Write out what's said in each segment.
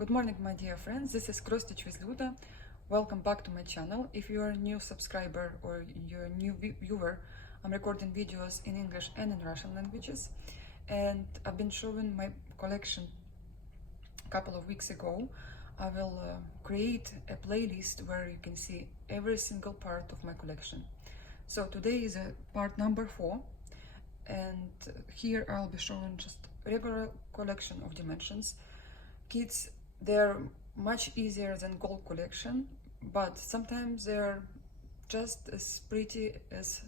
Good morning, my dear friends. This is Cross Stitch with Luda. Welcome back to my channel. If you are a new subscriber or you're a new viewer, I'm recording videos in English and in Russian languages. And I've been showing my collection a couple of weeks ago. I will create a playlist where you can see every single part of my collection. So today is part number 4. And here I'll be showing just regular collection of dimensions. Kits, they're much easier than gold collection, but sometimes they're just as pretty as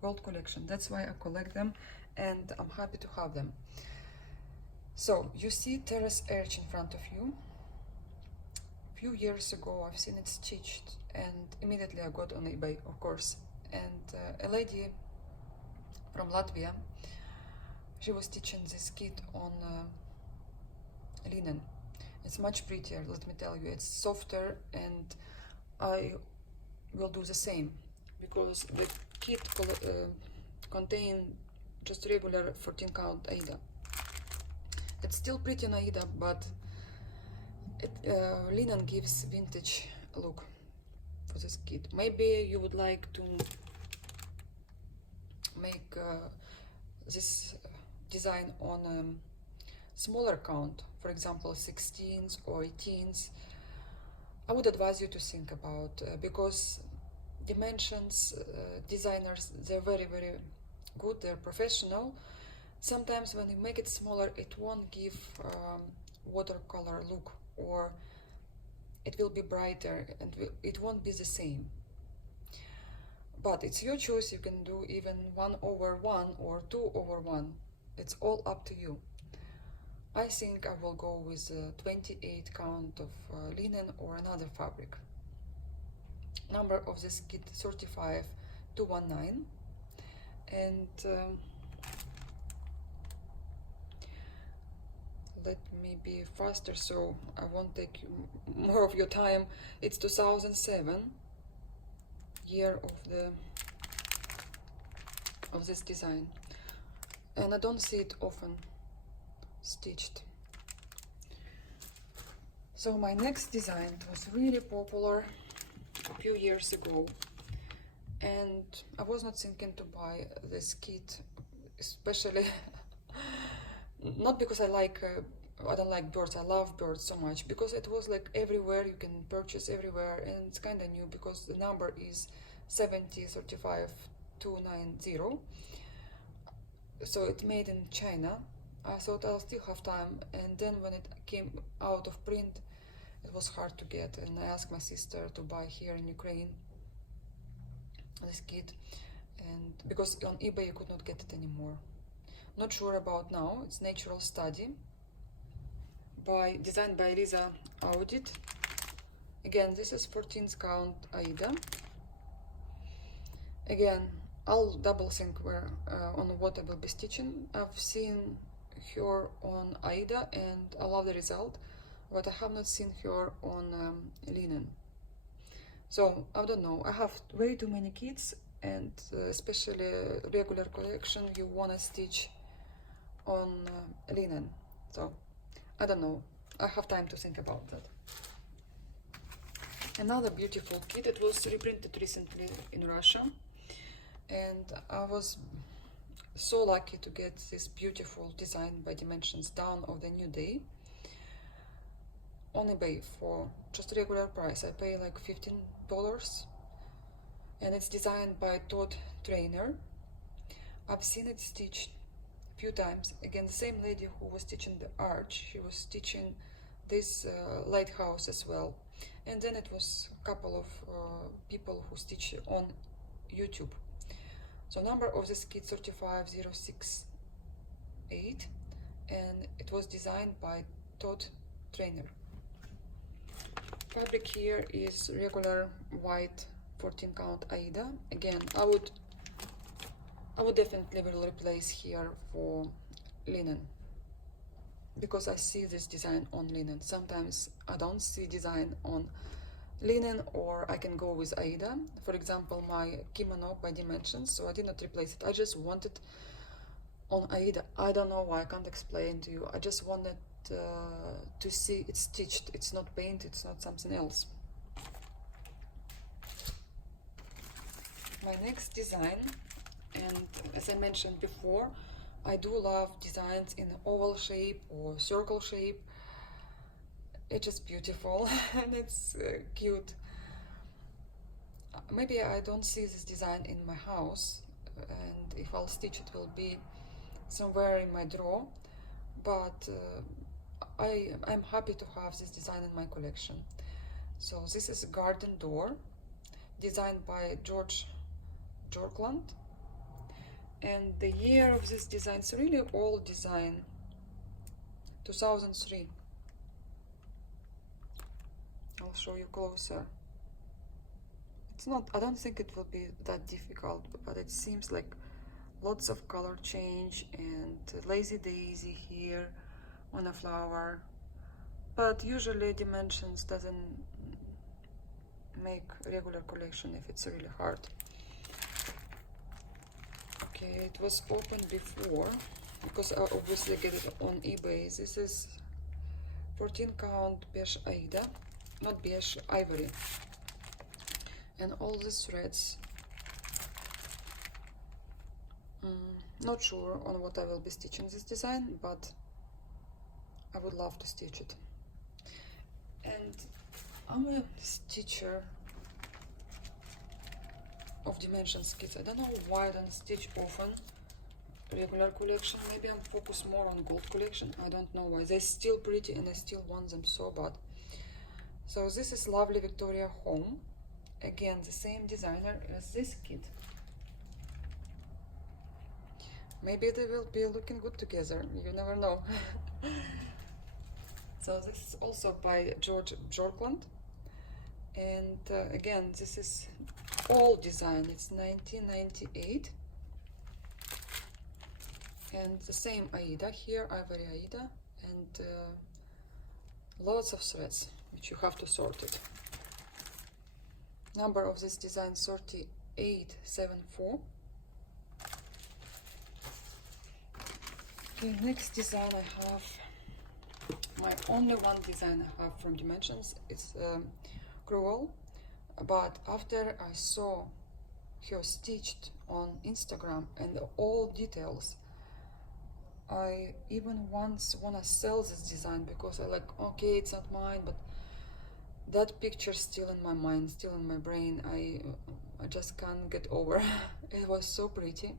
gold collection. That's why I collect them and I'm happy to have them. So you see terrace arch in front of you. A few years ago I've seen it stitched and immediately I got on eBay, of course. And a lady from Latvia, she was stitching this kit on linen. It's much prettier, let me tell you. It's softer, and I will do the same because the kit contain just regular 14 count Aida. It's still pretty on Aida, but linen gives vintage look for this kit. Maybe you would like to make this design on smaller count, for example 16s or 18s. I would advise you to think about because dimensions designers, they're very good, they're professional. Sometimes when you make it smaller it won't give watercolor look, or it will be brighter and it won't be the same. But it's your choice. You can do even 1/1 or 2/1. It's all up to you. I think I will go with 28 count of linen or another fabric. Number of this kit 35219, and let me be faster so I won't take more of your time. It's 2007 year of this design, and I don't see it often stitched. So my next design was really popular a few years ago, and I was not thinking to buy this kit, especially not because I don't like birds. I love birds so much, because it was like everywhere, you can purchase everywhere, and it's kind of new because the number is 7035290. So it's made in China. I thought I'll still have time, and then when it came out of print it was hard to get, and I asked my sister to buy here in Ukraine this kit, and because on eBay you could not get it anymore. Not sure about now. It's Natural Study designed by Lisa Audit. Again, this is 14th count Aida. Again, I'll double think on what I will be stitching. I've seen her on Aida and I love the result, but I have not seen her on linen. So I don't know, I have way too many kits, and especially regular collection you want to stitch on linen. So I don't know, I have time to think about that. Another beautiful kit, it was reprinted recently in Russia, and I was so lucky to get this beautiful design by Dimensions Dawn of the New Day on eBay for just regular price. I pay like $15, and it's designed by Todd Trainer. I've seen it stitched a few times. Again, the same lady who was stitching the arch, she was stitching this lighthouse as well. And then it was a couple of people who stitch on YouTube. So number of this kit 35068, and it was designed by Todd Trainer. Fabric here is regular white 14 count Aida. Again, I would definitely will replace here for linen, because I see this design on linen. Sometimes I don't see design on linen, or I can go with Aida. For example, my kimono by Dimensions, so I did not replace it. I just wanted on Aida. I don't know why, I can't explain to you. I just wanted to see it's stitched, it's not paint, it's not something else. My next design, and as I mentioned before, I do love designs in oval shape or circle shape. It's just beautiful and it's cute. Maybe I don't see this design in my house, and if I'll stitch it will be somewhere in my drawer, but I'm happy to have this design in my collection. So this is a garden door designed by George Jorkland, and the year of this design, it's a really old design, 2003. I'll show you closer. It's not, I don't think it will be that difficult, but it seems like lots of color change and lazy daisy here on a flower, but usually dimensions doesn't make regular collection if it's really hard. Okay, it was opened before because I obviously get it on eBay. This is 14 count beige Aida, not beige, ivory, and all these threads. Not sure on what I will be stitching this design, but I would love to stitch it. And I'm a stitcher of dimensions kits. I don't know why I don't stitch often regular collection. Maybe I'm focused more on gold collection. I don't know why. They're still pretty and I still want them so bad. So this is Lovely Victoria Home. Again, the same designer as this kit. Maybe they will be looking good together, you never know. So this is also by George Jorkland, and again, this is old design, it's 1998, and the same Aida here, ivory Aida, and lots of threads which you have to sort it. Number of this design 3874. Okay, next design I have, my only one design I have from Dimensions. It's Cruel, but after I saw her stitched on Instagram and all details, I even once wanna sell this design because I like, okay, it's not mine, but that picture's still in my mind, still in my brain. I just can't get over. It was so pretty.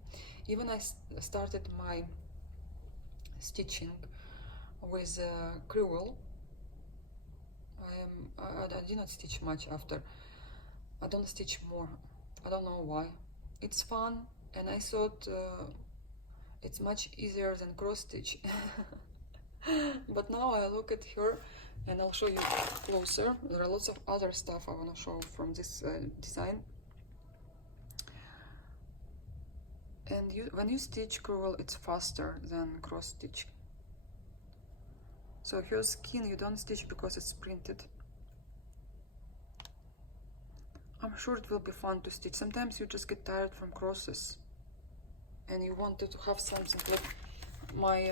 Even I started my stitching with Cruel. I did not stitch much after. I don't stitch more. I don't know why. It's fun, and I thought it's much easier than cross stitch. But now I look at her, and I'll show you closer. There are lots of other stuff I want to show from this design. And when you stitch Cruel, it's faster than cross stitch. So her skin you don't stitch because it's printed. I'm sure it will be fun to stitch. Sometimes you just get tired from crosses and you wanted to have something like my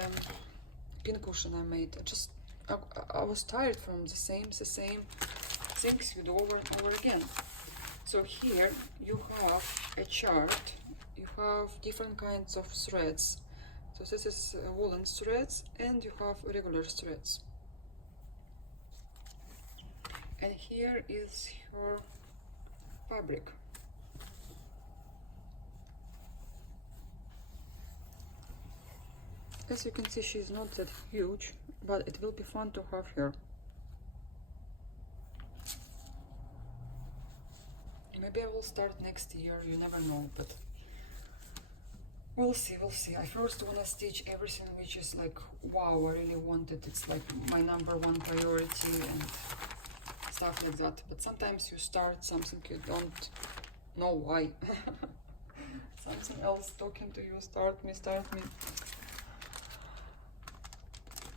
pincushion I made. I was tired from the same things you do over and over again. So here you have a chart. You have different kinds of threads. So this is woolen threads, and you have regular threads. And here is her fabric. As you can see, she's not that huge, but it will be fun to have her. Maybe I will start next year, you never know, but we'll see, we'll see. I first want to stitch everything which is like, wow, I really want it. It's like my #1 priority and stuff like that. But sometimes you start something you don't know why. Something else talking to you, start me.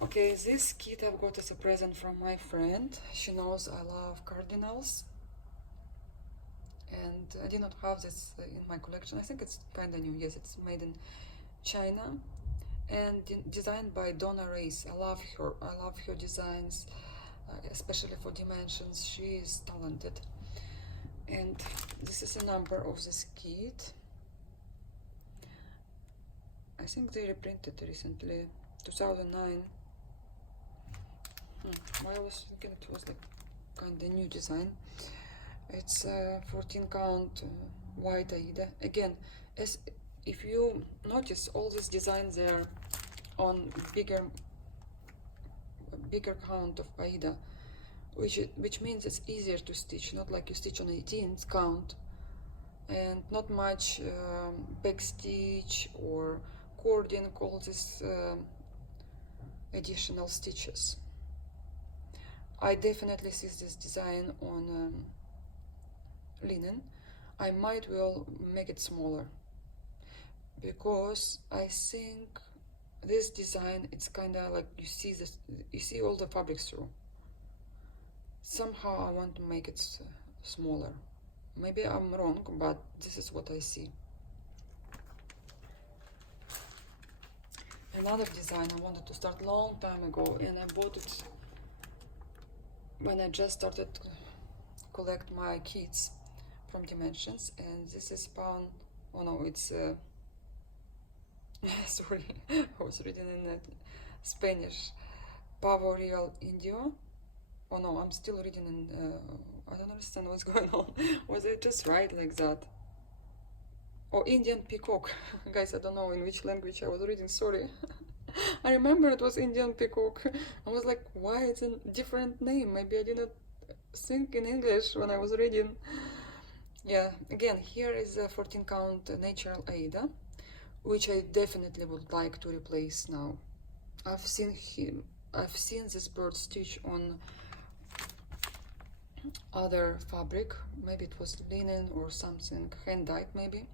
Okay, this kit I've got as a present from my friend. She knows I love Cardinals. And I did not have this in my collection. I think it's kind of new. Yes, it's made in China, and designed by Donna Race. I love her. I love her designs, especially for dimensions. She is talented. And this is a number of this kit. I think they reprinted recently, 2009. I was thinking it was like kind of new design. It's 14 count white Aida. Again, as if you notice, all these designs are on bigger count of Aida, which means it's easier to stitch, not like you stitch on 18th count, and not much back stitch or cording, all these additional stitches. I definitely see this design on linen. I might well make it smaller, because I think this design, it's kind of like you see all the fabrics through. Somehow I want to make it smaller. Maybe I'm wrong, but this is what I see. Another design I wanted to start long time ago, and I bought it when I just started collect my kits from Dimensions. And this is pound, oh no, it's sorry, I was reading in Spanish, Pavo Real Indio. Oh no, I'm still reading in I don't understand what's going on. Was it just right like that? Oh, Indian Peacock. Guys, I don't know in which language I was reading, sorry. I remember it was Indian Peacock. I was like, why it's a different name? Maybe I didn't think in English when I was reading. Yeah, again, here is a 14 count natural Aida, which I definitely would like to replace now. I've seen this bird stitch on other fabric, maybe it was linen or something, hand dyed maybe,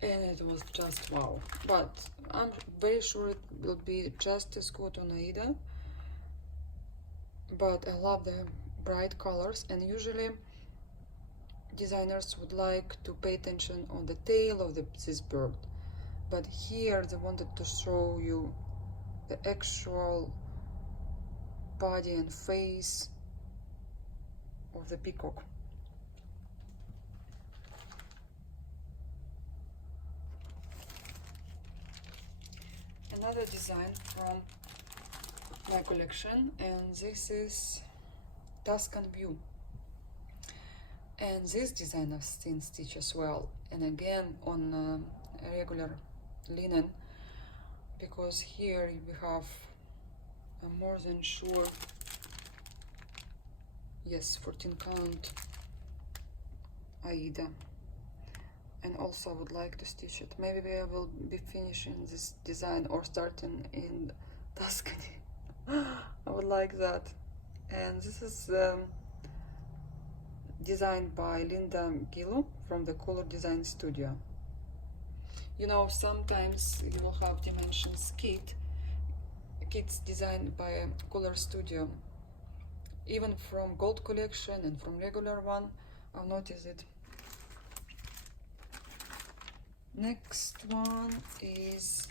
and it was just wow. But I'm very sure it will be just as good on Aida. But I love the bright colors, and usually designers would like to pay attention on the tail of this bird, but here they wanted to show you the actual body and face of the peacock. Another design from my collection, and this is Tuscan View. And this design I've seen stitch as well, and again on regular linen, because here we have a more than sure, yes, 14 count Aida. And also I would like to stitch it. Maybe I will be finishing this design or starting in Tuscany. I would like that. And this is designed by Linda Gillo from the Color Design Studio. You know, sometimes you will have Dimensions kits designed by a Color Studio. Even from Gold Collection and from regular one, I've noticed it. Next one is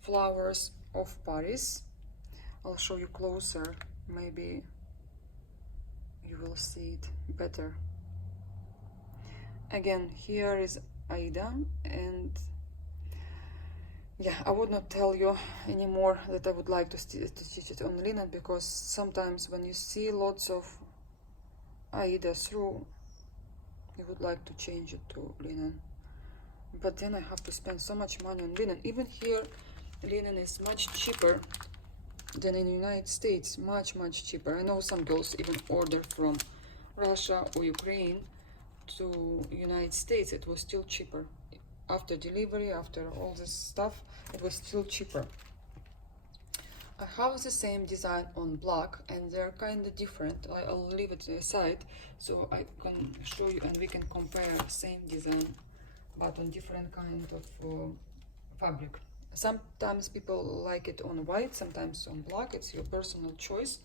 Flowers of Paris. I'll show you closer, maybe you will see it better. Again, here is Aida, and yeah, I would not tell you anymore that I would like to stitch it on linen, because sometimes when you see lots of Aida through, you would like to change it to linen. But then I have to spend so much money on linen. Even here, linen is much cheaper than in the United States, much cheaper. I know some girls even order from Russia or Ukraine to United States. It was still cheaper. After delivery, after all this stuff, it was still cheaper. I have the same design on black, and they're kind of different. I'll leave it aside so I can show you and we can compare same design but on different kind of fabric. Sometimes people like it on white, sometimes on black. It's your personal choice.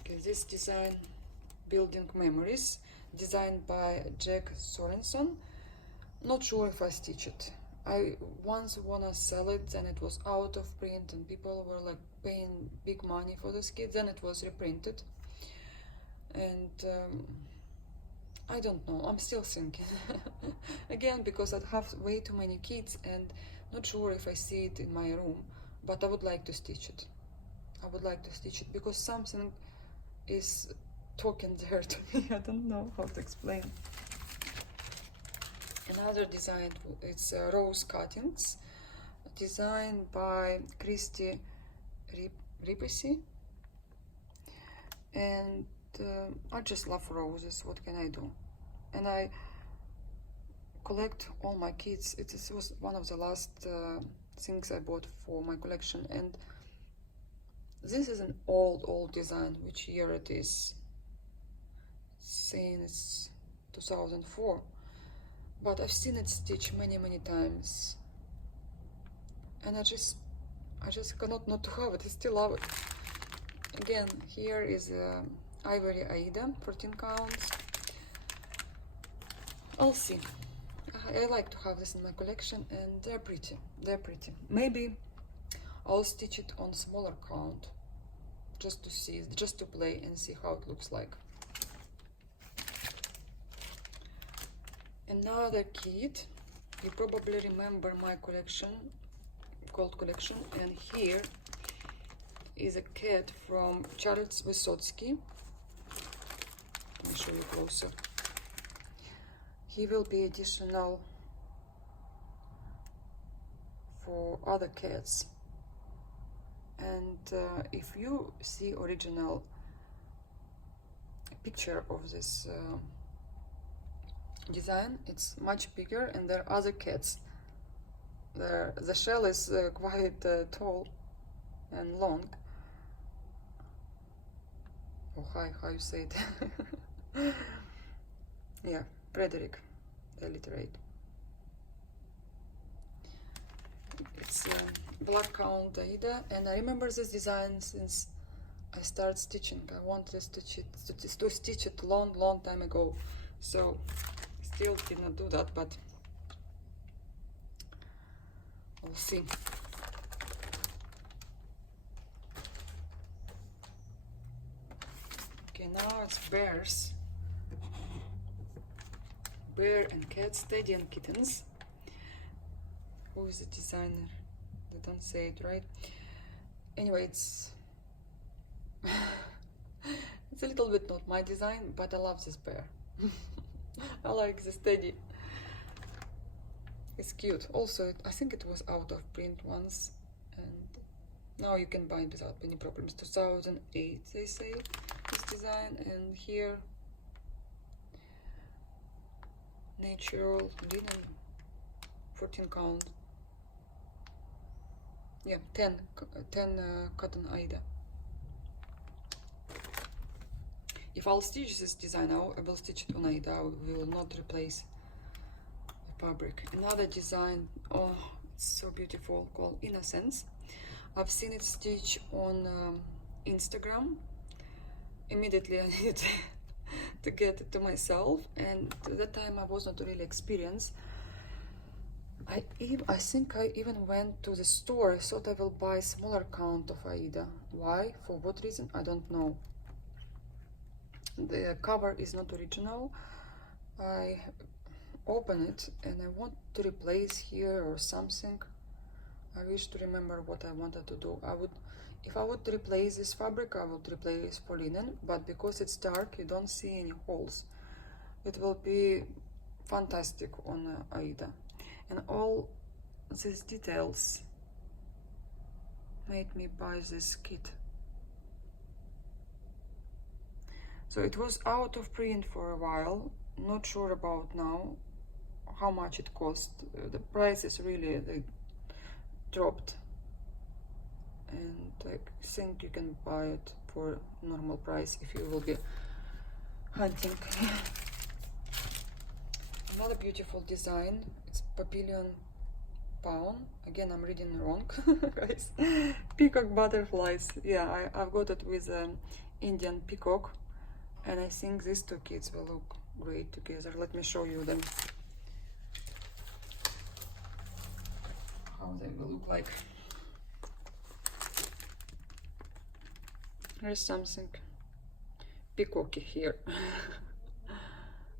Okay, this design, Building Memories, designed by Jack Sorenson. Not sure if I stitch it. I once wanna sell it, then it was out of print and people were like paying big money for this kit. Then it was reprinted, and I don't know, I'm still thinking. Again, because I have way too many kits and not sure if I see it in my room, but I would like to stitch it. I would like to stitch it because something is talking there to me. I don't know how to explain. Another design, it's rose cuttings, designed by Christy Ripisi. And I just love roses, what can I do? And I collect all my kits. It was one of the last things I bought for my collection, and this is an old design. Which year it is? It's saying it's 2004, but I've seen it stitched many times, and I just cannot not to have it. I still love it. Again, here is Ivory Aida, 14 counts. I'll see. I like to have this in my collection, and they're pretty. They're pretty. Maybe I'll stitch it on smaller count, just to see, just to play and see how it looks like. Another kit. You probably remember my collection, gold collection, and here is a cat from Charles Wysotsky. Let me show you closer. He will be additional for other cats. And if you see original picture of this design, it's much bigger, and there are other cats. The shell is quite tall and long. Oh, hi, how you say it? Yeah, Frederick, the literate. It's black count Aida, and I remember this design since I started stitching. I wanted to stitch it long time ago, so still did not do that, but we'll see. Okay, now it's bears. Bear and cats, Teddy and kittens. Who is the designer? They don't say it right. Anyway, it's it's a little bit not my design, but I love this bear. I like this Teddy. It's cute. Also, I think it was out of print once, and now you can buy it without any problems. 2008, they say, this design. And here, natural linen, 14 count. Yeah, 10 cotton Aida. If I'll stitch this design out, I will stitch it on Aida. We will not replace the fabric. Another design, oh, it's so beautiful, called Innocence. I've seen it stitched on Instagram. Immediately I needed to get it to myself, and at that time I was not really experienced. I think I even went to the store. I thought I will buy a smaller count of Aida. Why? For what reason? I don't know. The cover is not original. I open it and I want to replace here or something. I wish to remember what I wanted to do. If I would replace this fabric, I would replace for linen, but because it's dark, you don't see any holes. It will be fantastic on Aida. And all these details made me buy this kit. So it was out of print for a while. Not sure about now how much it cost. The prices really, they dropped, and I think you can buy it for normal price if you will be hunting. Another beautiful design, it's Papillon Pawn. Again, I'm reading wrong, guys. Peacock Butterflies. Yeah, I've got it with Indian peacock, and I think these two kits will look great together. Let me show you them. how they will look like. There's something peacocky here.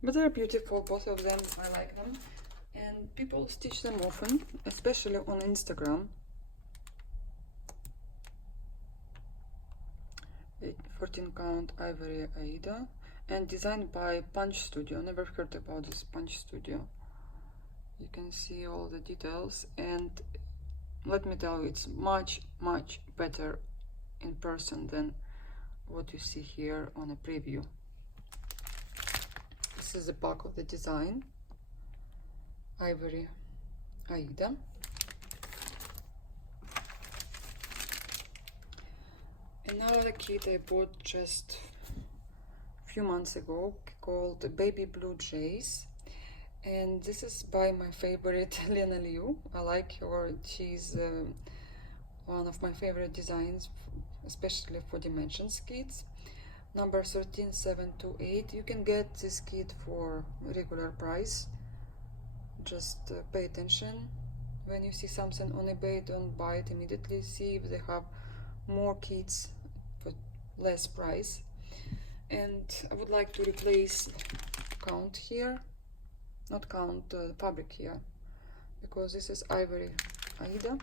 But they're beautiful, both of them. I like them. And people stitch them often, especially on Instagram. 14 count ivory Aida, and designed by Punch Studio. Never heard about this Punch Studio. You can see all the details, and let me tell you, it's much better in person than what you see here on a preview. This is the back of the design. Ivory Aida. Another kit I bought just a few months ago called Baby Blue Jays, and this is by my favorite Lena Liu. I like her. She's one of my favorite designs, especially for Dimensions kits. Number 13728. You can get this kit for regular price. Just pay attention when you see something on eBay. Don't buy it immediately. See if they have more kits for less price. And I would like to replace count here, not count the fabric here, because this is Ivory Aida.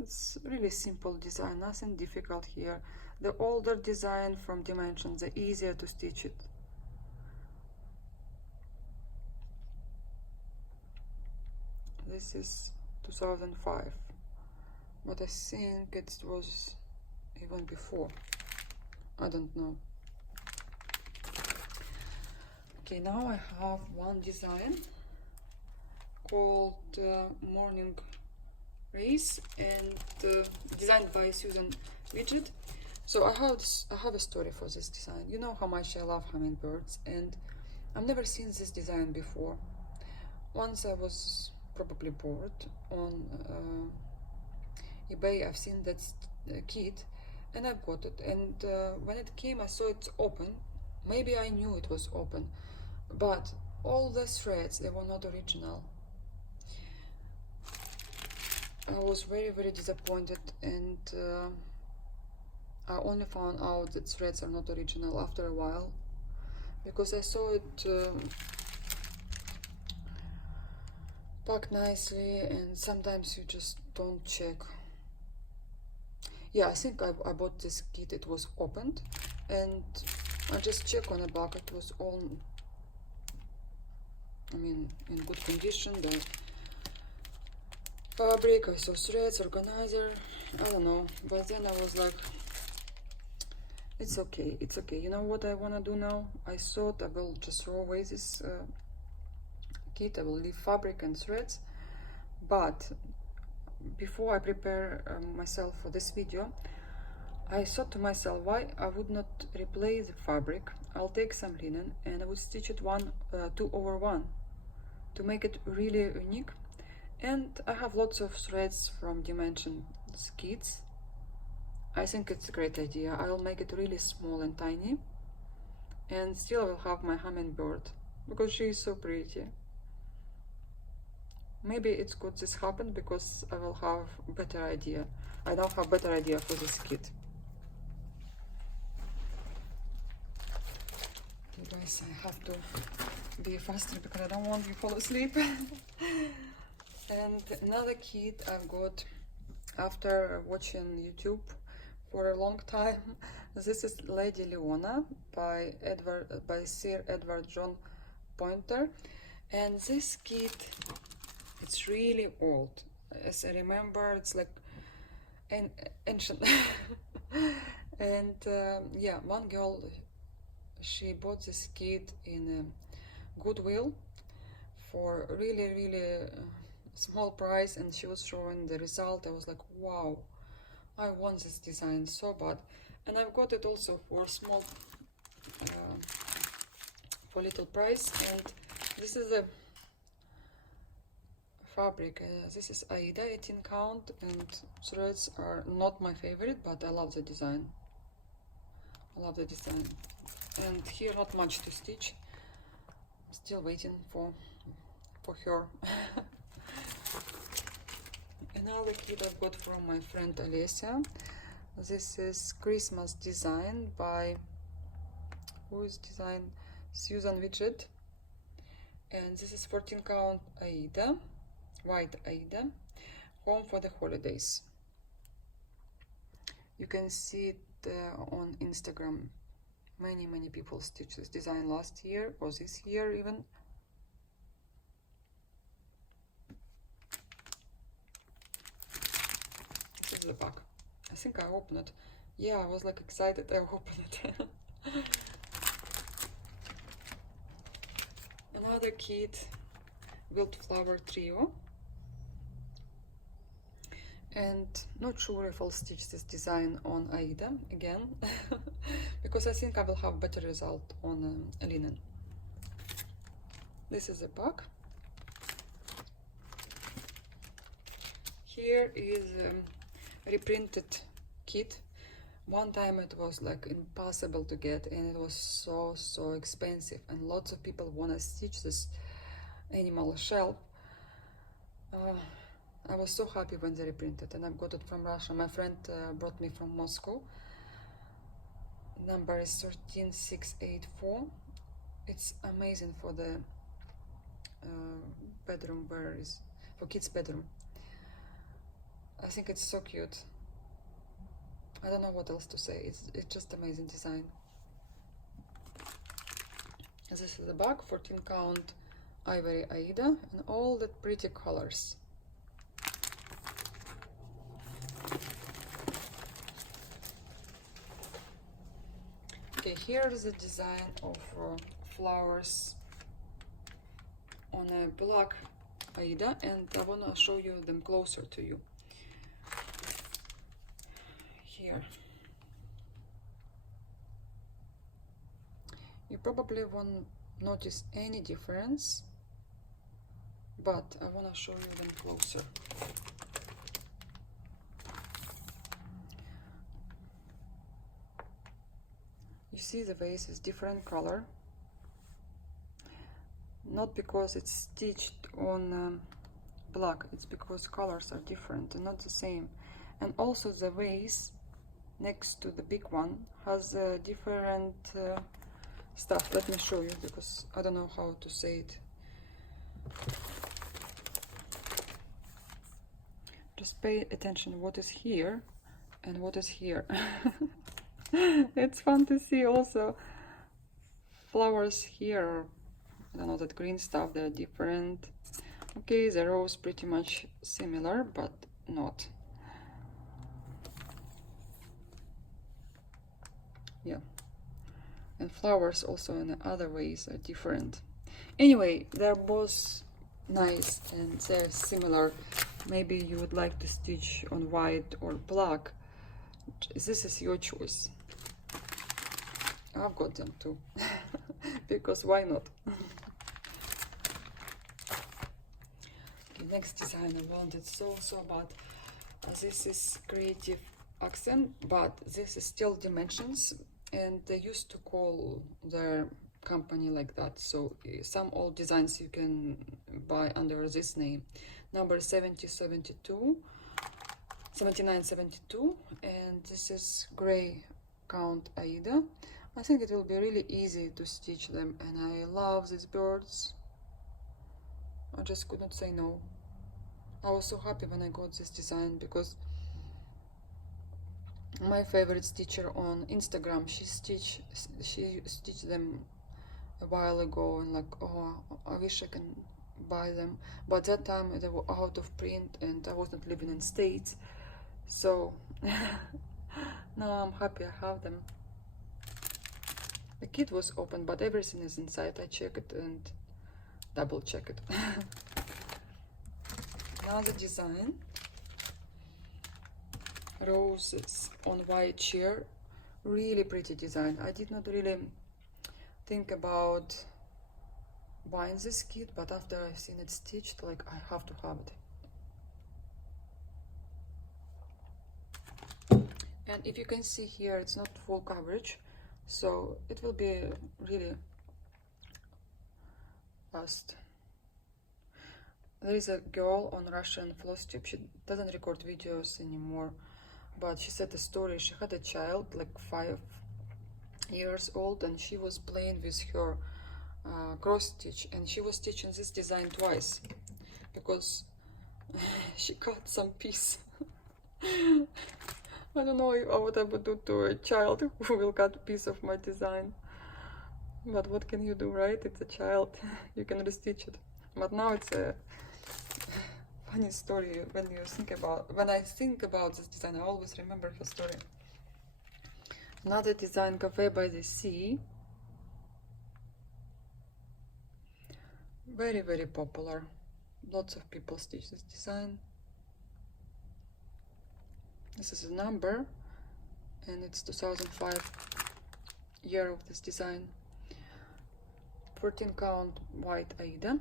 It's really simple design, nothing difficult here. The older design from Dimensions, the easier to stitch it. This is 2005, but I think it was even before. I don't know. Okay, now I have one design called Morning Race, and designed by Susan Widget. So I have a story for this design. You know how much I love hummingbirds, and I've never seen this design before. Once I was probably bored on eBay. I've seen that kit and I bought it, and when it came I saw it open. Maybe I knew it was open, but all the threads, they were not original. I was very disappointed, and I only found out that threads are not original after a while, because I saw it packed nicely, and sometimes you just don't check. Yeah, I think I bought this kit, it was opened, and I just checked on the back, it was all, I mean, in good condition. The fabric, I saw threads, organizer, I don't know, but then I was like, it's okay, it's okay. You know what I want to do now? I thought I will just throw away this kit, I will leave fabric and threads, but before I prepare myself for this video, I thought to myself, why I would not replace the fabric. I'll take some linen and I would stitch it 2/1 to make it really unique. And I have lots of threads from Dimensions kits. I think it's a great idea. I'll make it really small and tiny, and still I will have my hummingbird because she is so pretty. Maybe it's good this happened because I will have a better idea. I now have better idea for this kit. Okay guys, I have to be faster because I don't want you to fall asleep. And another kit I've got after watching YouTube for a long time. This is Lady Leona by Sir Edward John Poynter, and this kit, it's really old. As I remember, it's like an ancient. And yeah, one girl, she bought this kit in Goodwill for really small price, and she was showing the result. I was like, wow, I want this design so bad. And I've got it also for small, for little price. And this is a fabric, this is Aida 18 count, and threads are not my favorite, but I love the design. I love the design. And here not much to stitch. Still waiting for for her. Another kit I've got from my friend Alessia. This is Christmas design by, who is designed? Susan Widget. And this is 14 count Aida, white Aida, home for the holidays. You can see it on Instagram. Many people stitched this design last year or this year even. This is the back. I think I opened it. Yeah, I was like excited. I opened it. Another kit, Wildflower Trio. And not sure if I'll stitch this design on Aida again, because I think I will have better result on linen. This is the back. Here is a reprinted kit. One time it was like impossible to get, and it was so expensive, and lots of people want to stitch this animal shell. I was so happy when they reprinted, and I got it from Russia. My friend brought me from Moscow. Number is 13684. It's amazing for the bedroom, where is for kids' bedroom. I think it's so cute. I don't know what else to say. It's just amazing design. This is the back, 14 count ivory Aida, and all the pretty colors. Okay, here is the design of flowers on a black Aida, and I want to show you them closer to you. Here. You probably won't notice any difference, but I want to show you them closer. You see the vase is different color, not because it's stitched on black, it's because colors are different and not the same. And also the vase next to the big one has different stuff. Let me show you, because I don't know how to say it. Just pay attention what is here and what is here. It's fun to see also flowers here. I don't know, that green stuff, they're different. Okay, the rose pretty much similar, but not. Yeah, and flowers also in other ways are different. Anyway, they're both nice and they're similar. Maybe you would like to stitch on white or black. This is your choice. I've got them too. Because why not? Okay, next design I wanted so bad. This is Creative Accent, but this is still Dimensions, and they used to call their company like that. So some old designs you can buy under this name. Number 7972, and this is gray count Aida. I think it will be really easy to stitch them, and I love these birds. I just could not say no. I was so happy when I got this design, because my favorite stitcher on Instagram, she stitched them a while ago, and like, oh, I wish I can buy them, but that time they were out of print and I was not living in States, so now I'm happy I have them. The kit was open, but everything is inside. I check it and double check it. Another design, roses on white chair, really pretty design. I did not really think about buying this kit, but after I've seen it stitched, like, I have to have it. And if you can see here, it's not full coverage, so it will be really fast. There is a girl on Russian floss tube. She doesn't record videos anymore, but she said a story. She had a child like 5 years old, and she was playing with her cross stitch, and she was stitching this design twice because she cut some piece. I don't know what I would do to a child who will cut a piece of my design, but what can you do, right? It's a child. You can restitch it. But now it's a funny story when I think about this design. I always remember her story. Another design, Cafe by the Sea. Very, very popular. Lots of people stitch this design. This is a number, and it's 2005 year of this design. 14 count white Aida.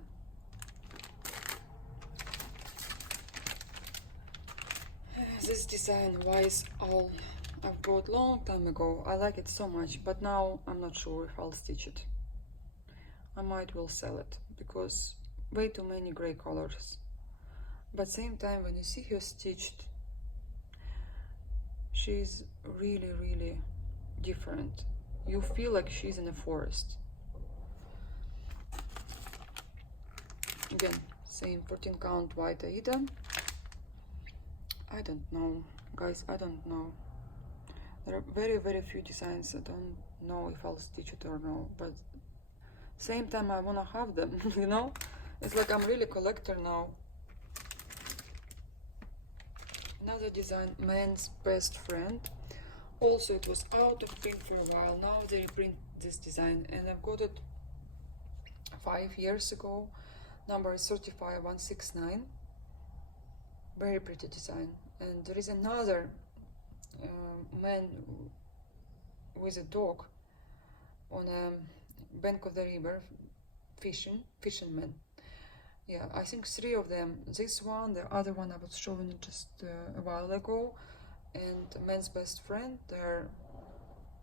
This design, Wise Owl, I've bought long time ago. I like it so much, but now I'm not sure if I'll stitch it. I might will sell it because way too many gray colors. But same time, when you see her stitched, she's really, really different. You feel like she's in a forest. Again, same 14 count white Aida. I don't know, guys, I don't know. There are very, very few designs. I don't know if I'll stitch it or no, but same time I wanna have them, you know? It's like I'm really a collector now. Another design, Man's Best Friend. Also, it was out of print for a while. Now they reprint this design, and I've got it 5 years ago. Number is 35169. Very pretty design. And there is another man with a dog on a bank of the river, fisherman. Yeah, I think 3 of them. This one, the other one I was showing just a while ago, and Man's Best Friend. There,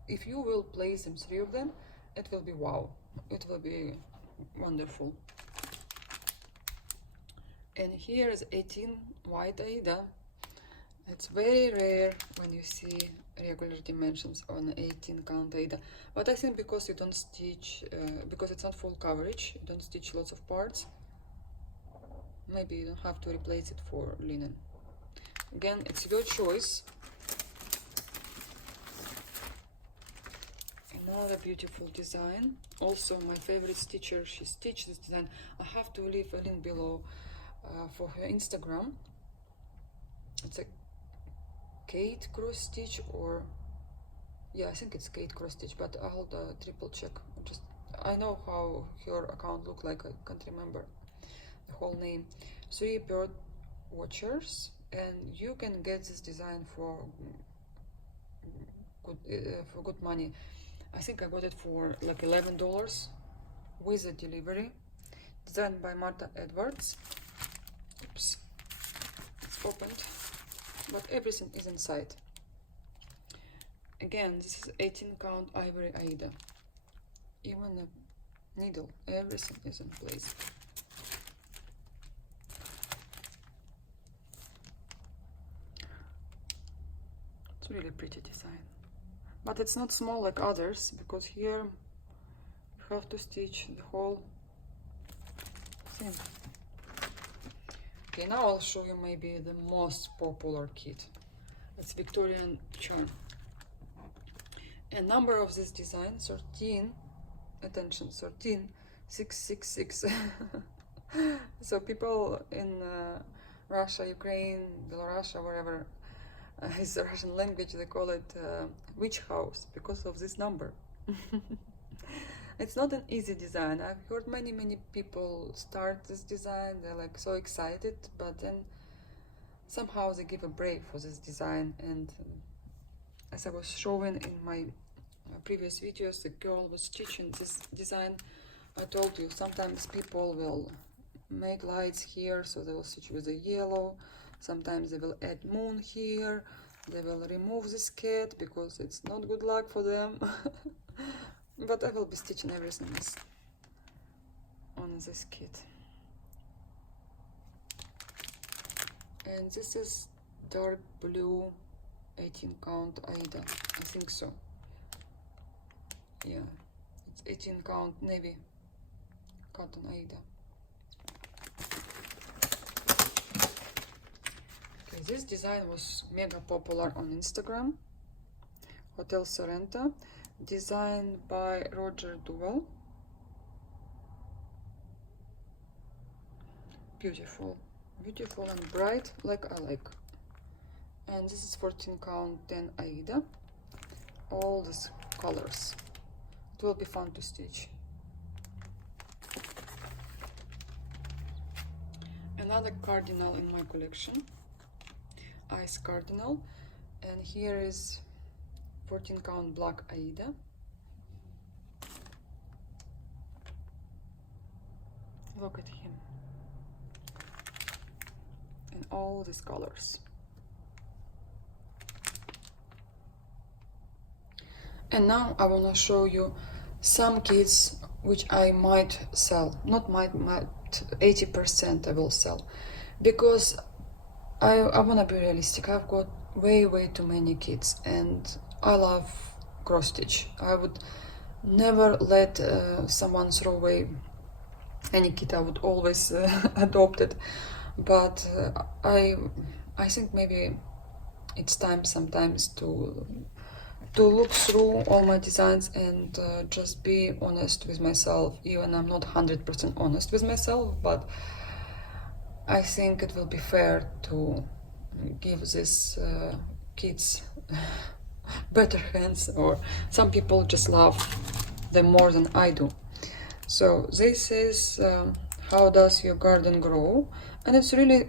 if you will place them, 3 of them, it will be wow. It will be wonderful. And here is 18 white Aida. It's very rare when you see regular dimensions on 18 count Aida. But I think because you don't stitch, because it's not full coverage, you don't stitch lots of parts, maybe you don't have to replace it for linen. Again, it's your choice. Another beautiful design. Also my favorite stitcher, she stitched this design. I have to leave a link below for her Instagram. It's a Kate cross stitch, or yeah, I think it's Kate cross stitch, but I'll triple check. I know how her account looked like. I can't remember the whole name. 3 bird watchers, and you can get this design for good money. I think I got it for like $11 with the delivery. Designed by Martha Edwards. Oops, it's opened, but everything is inside. Again, this is 18 count ivory Aida. Even a needle, everything is in place. It's really pretty design, but it's not small like others, because here you have to stitch the whole thing. Okay, now I'll show you maybe the most popular kit. It's Victorian charm. And number of this design, 13, attention, 13666. So people in Russia, Ukraine, Belarus, wherever is the Russian language, they call it witch house because of this number. It's not an easy design. I've heard many people start this design, they're like so excited, but then somehow they give a break for this design. And as I was showing in my previous videos, the girl was stitching this design. I told you, sometimes people will make lights here, so they will stitch with the yellow. Sometimes they will add moon here. They will remove this cat because it's not good luck for them. But I will be stitching everything on this kit. And this is dark blue 18 count Aida, I think so. Yeah, it's 18 count navy cotton Aida. Okay, this design was mega popular on Instagram. Hotel Sorrento, designed by Roger Duval. Beautiful, beautiful and bright, like I like. And this is 14 count 10 Aida. All these colors. It will be fun to stitch. Another Cardinal in my collection, Ice Cardinal, and here is 14 count black Aida. Look at him. In all these colors. And now I want to show you some kits which I might sell. Not might 80% I will sell. Because I want to be realistic. I've got way too many kits and I love cross stitch. I would never let someone throw away any kit. I would always adopt it. But I think maybe it's time sometimes to look through all my designs and just be honest with myself. Even I'm not 100% honest with myself, but I think it will be fair to give these kids better hands, or some people just love them more than I do. So this is how does your garden grow, and it's really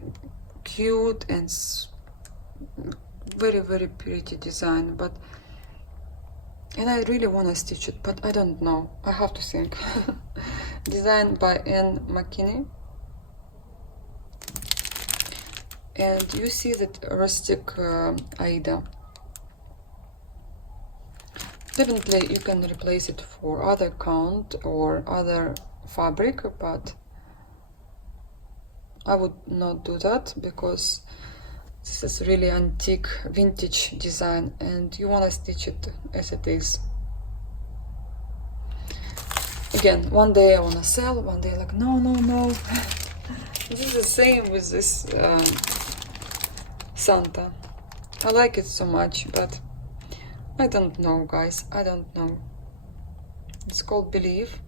cute and very pretty design, and I really want to stitch it, but I don't know, I have to think. Designed by Anne McKinney. And you see that rustic Aida. Definitely you can replace it for other count or other fabric, but I would not do that because this is really antique vintage design and you want to stitch it as it is. Again, one day I want to sell, one day like no. This is the same with this Santa. I like it so much, but I don't know, guys, I don't know. It's called Believe,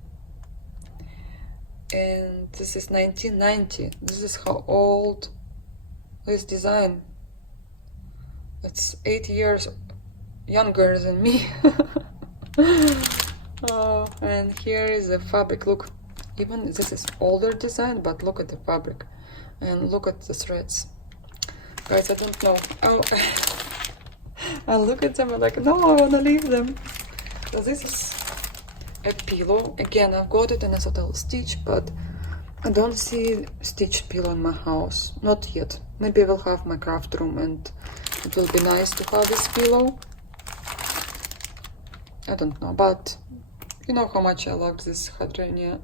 and this is 1990. This is how old this design. It's 8 years younger than me. Oh, and here is the fabric. Look, even this is older design, but look at the fabric and look at the threads. Guys, I don't know. Oh, I look at them and like, no, I want to leave them. So this is a pillow. Again, I've got it and I thought I'll stitch, but I don't see stitched pillow in my house. Not yet. Maybe I will have my craft room and it will be nice to have this pillow. I don't know, but you know how much I love this Hadrenia.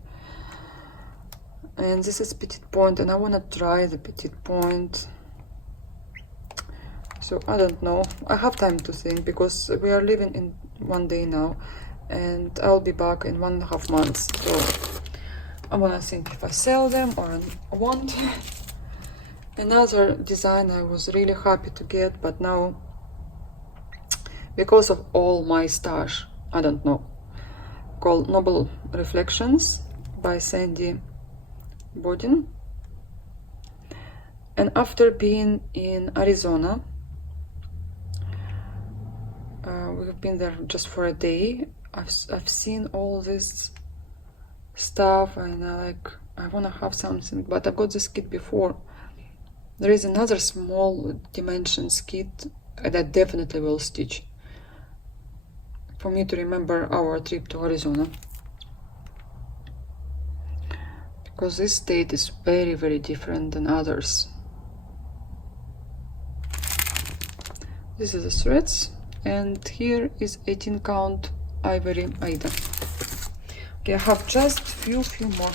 And this is petite point and I want to try the petite point. So I don't know, I have time to think because we are living in one day now and I'll be back in 1.5 months. So I wanna think if I sell them or I won't. Another design I was really happy to get, but now because of all my stash, I don't know, called Noble Reflections by Sandy Bodin. And after being in Arizona, we've been there just for a day. I've seen all this stuff and I want to have something, but I got this kit before. There is another small dimensions kit that definitely will stitch for me to remember our trip to Arizona, because this state is very different than others. This is the threads. And here is 18 count ivory Aida. Okay, I have just few more.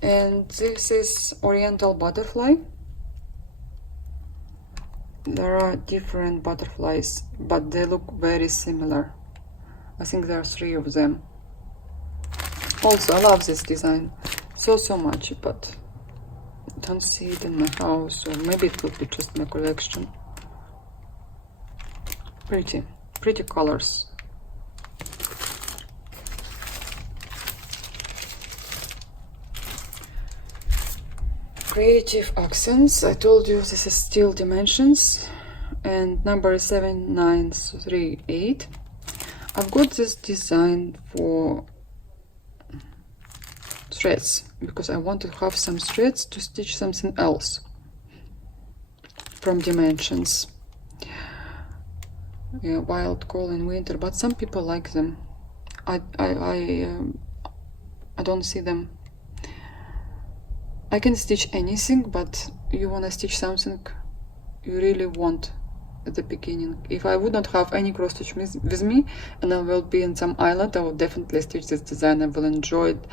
And this is Oriental Butterfly. There are different butterflies, but they look very similar. I think there are 3 of them. Also, I love this design so much, but I don't see it in my house, or maybe it would be just my collection. Pretty colors. Creative accents. I told you this is still dimensions, and number is 7938. I've got this design for threads because I want to have some threads to stitch something else from dimensions. Yeah, wild call in winter, but some people like them. I don't see them. I can stitch anything, but you want to stitch something you really want at the beginning. If I would not have any cross stitch with me and I will be in some island, I would definitely stitch this design. I will enjoy it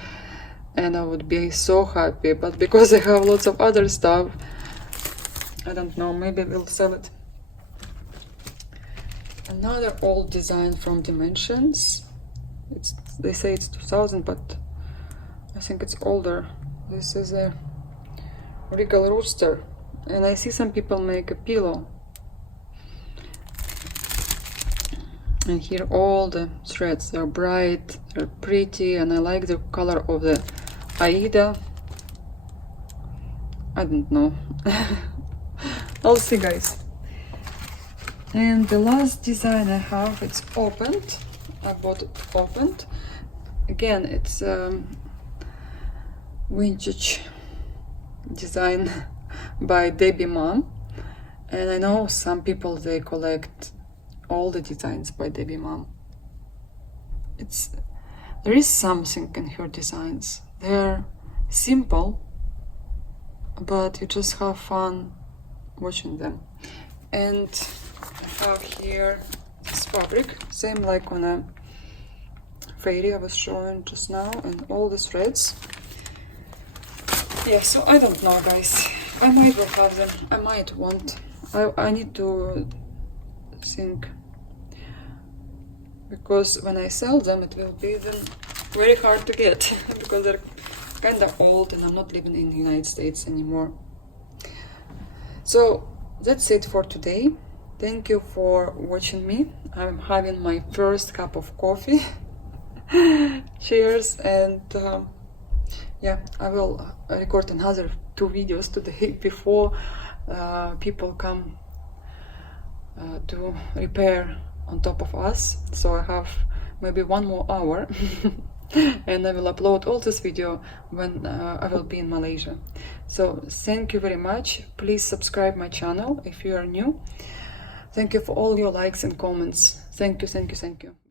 and I would be so happy, but because I have lots of other stuff, I don't know, maybe we'll sell it. Another old design from Dimensions. They say it's 2000, but I think it's older. This is a regal rooster, and I see some people make a pillow. And here all the threads, they're bright, they're pretty, and I like the color of the Aida. I don't know. I'll see, guys. And the last design I have, it's opened. I bought it opened. Again, it's vintage design by Debbie Mom. And I know some people, they collect all the designs by Debbie Mom. There is something in her designs. They're simple, but you just have fun watching them. And I have here this fabric, same like on a fairy I was showing just now, and all the threads. Yeah, so I don't know, guys. I might will have them, I might want. I need to think, because when I sell them it will be then very hard to get because they're kind of old and I'm not living in the United States anymore. So that's it for today. Thank you for watching me. I'm having my first cup of coffee. Cheers. And yeah, I will record another 2 videos today before people come to repair on top of us. So I have maybe 1 more hour and I will upload all this video when I will be in Malaysia. So thank you very much. Please subscribe my channel if you are new. Thank you for all your likes and comments. Thank you, thank you, thank you.